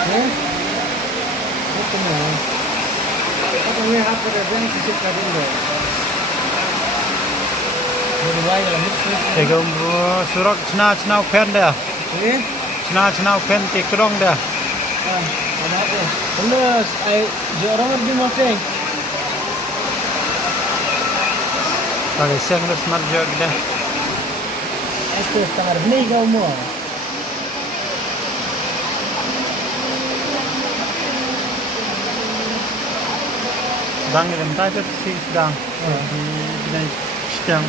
Eh? Gusto mo? Ako may hapon na dyan, sisip ka din doon. Bunuway, lamit sila. 지금 수락 지나고 팬데 Eh? 지나고 팬 띠끄렁데 Ah, ano ako? Ulas, ay, di orang di mo teng. 가게 생르스 말저기데 Este, tangar bnigaw mo. 당일은 따뜻 시당 그냥 시장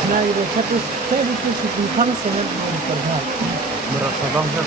Sinabi ko, sabi ko si Kupang sangat mo perhat. merasa bangsa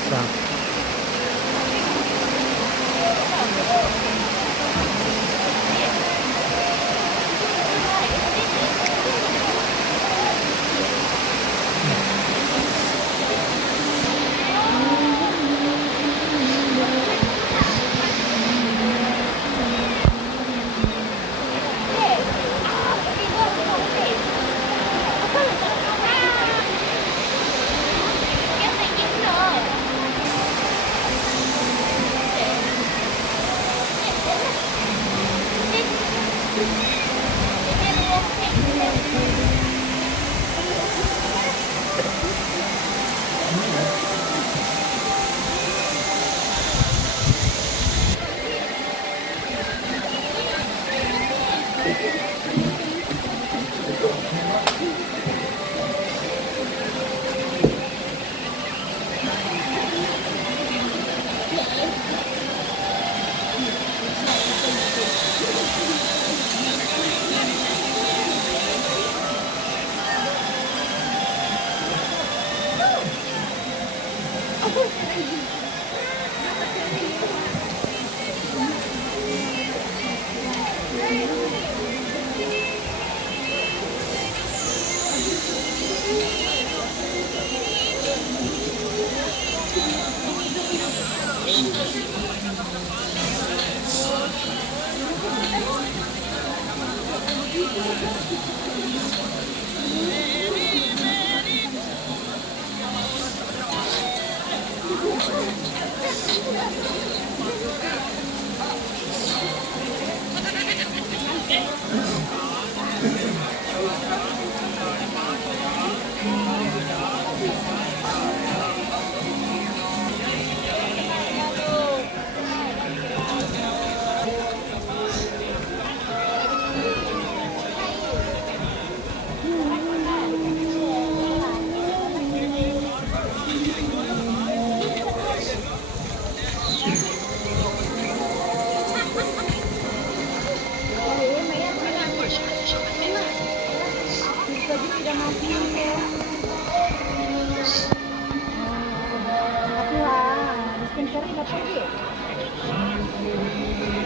Dispensary na pwede.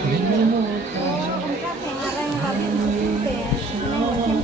Hindi mo. Ang kape, nga rin yung